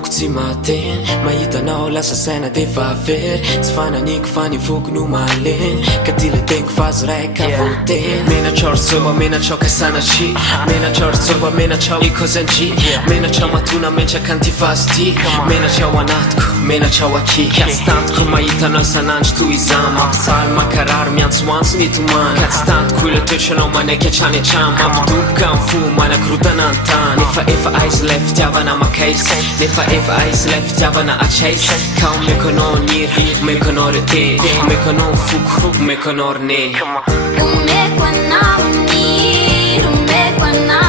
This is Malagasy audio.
moko tsy mahateny mahitanao lasa saina de vavery tsy fananiko fa nivoky no maleny ka ty le teniko vazo raika voteny menatrao rzomba menatrao kasanatry menatrao rzomba menatrao ikozandry menatrao matona metraka anty vazo ty menatrao anatiko menatrao akika tsy tantiko mahitanao isanandro toy izany mampisaly makarary miantsoantso nitomany ka tsy tantiko ila toetranao manaiky hatrany an-trano mampidoboka amin'ny fo manakorotana ny tany efa aizy lay fitiavana makaisy nefa aizy lay fitiavana atraisy ka omeko anao niry omeko anao reteny omeko anao foko omeko anao roneny umeko anao niry umeko anao